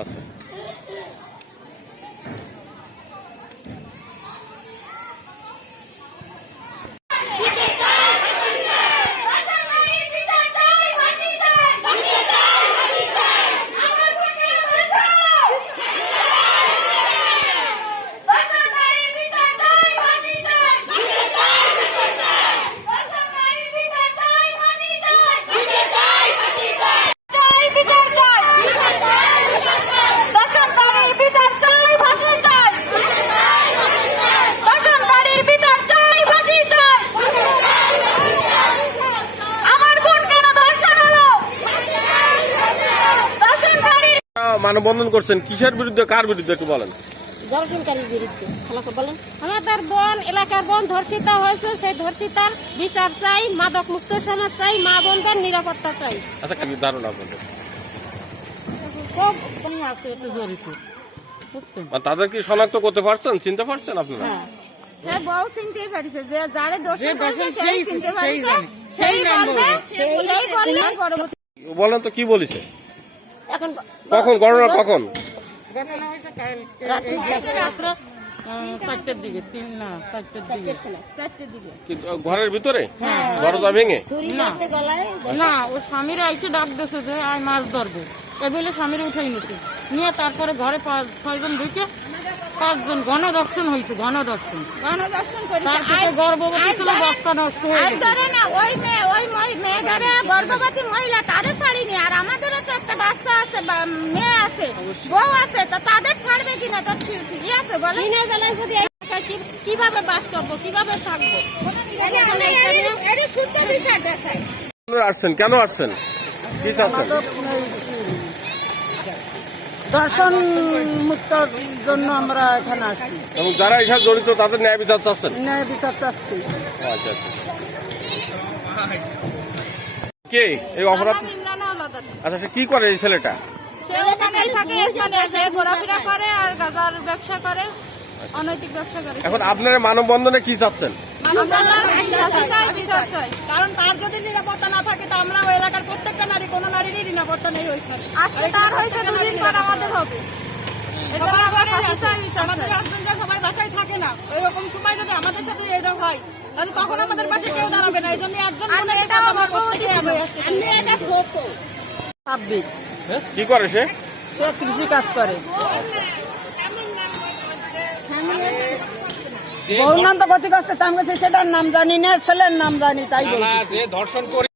আছে। মানববন্ধন করছেন কিসের বিরুদ্ধে কার বিরুদ্ধে একটু বলেন? দর্শনকারীর বিরুদ্ধে। খালাকে বলেন। আমাদের বোন এলাকার বোন ধর্ষিতা হয়েছে সেই ধর্ষিতার বিচার চাই মাদক মুক্ত সমাজ চাই মা বোনদের নিরাপত্তা চাই। আচ্ছা কি ধারণা আপনাদের। আছে জড়িত তাদের কি শনাক্ত করতে পারছেন? চিনতে পারছেন আপনারা? হ্যাঁ। বউ চিনতে পারিছে যে যারে যে দর্শন দর্শন সেই সেই চিনতে পারিছে। সেই সেই বলবে বলবে। সেই বলবে বলেন তো কি বলিছে? এখন কখন? ঘটনা কখন? ঘটনা হয়েছে রাত্রে রাত্রে। চারটের দিকে তিন না চারটের দিকে। চারটের দিকে। ঘরের ভিতরে? হ্যাঁ। দরজা ভেঙে? না। ও স্বামীরা এসে ডাক দিয়েছে যে আয় মাছ ধরবে। এ বলে স্বামীরা উঠাই নিছে। নিয়ে তারপরে ঘরে পাঁচ ছয়জন ঢুকে পাঁচজন গণদর্শন হয়েছে গণদর্শন। গণদর্শন করেছে তার থেকে গর্ভবতী ছিল বাচ্চা নষ্ট হয়ে গেছে। ওই মেয়ে ওই মহি- গর্ভবতী মহিলা তাদের ছাড়িনি আর আমাদেরও তো একটা বাচ্চা আছে বা মেয়ে আছে বউ আছে তা তাদের ছাড়বে কিনা? ঠিক ঠিকই আছে বলে? দিনের বেলায় যদি কীভাবে বাস করব? কীভাবে থাকব? আসছেন? কেন আসছেন? কি চাচ্ছেন? দর্শন মুক্তর জন্য আমরা এখানে আসি এবং যারা এসব জড়িত তাদের ন্যায় বিচার চাচ্ছেন? ন্যায় বিচার চাচ্ছি। আচ্ছা আচ্ছা। কে? এই অপরাধ আচ্ছা সে কি করে এই ছেলেটা? সে ওখানেই থাকে স্থানে সে ঘোরাফেরা করে আর গাজার ব্যবসা করে অনৈতিক ব্যবসা করে। এখন আপনারা মানববন্ধনে কি চাচ্ছেন? কারণ তার যদি নিরাপত্তা না থাকে তা আমরা ওই এলাকার প্রত্যেকটা নারী কোনো নারীরই নিরাপত্তা নেই ওইখানে আজকে তার হয়েছে দুদিন পর আমাদের হবে। আমাদের হাজবেন্ডরা সবাই বাসায় থাকে না। এরকম সময় যদি আমাদের সাথে এরকম হয় তাহলে তখন আমাদের পাশে কেউ দাঁড়াবে না। এই জন্য একজন এটা সাব্বির কি করে সে? সে কৃষি কাজ করে। বহু নাম তো ক্ষতি করছে তার কাছে সেটার নাম জানি না ছেলের নাম জানি তাই যে ধর্ষণ করে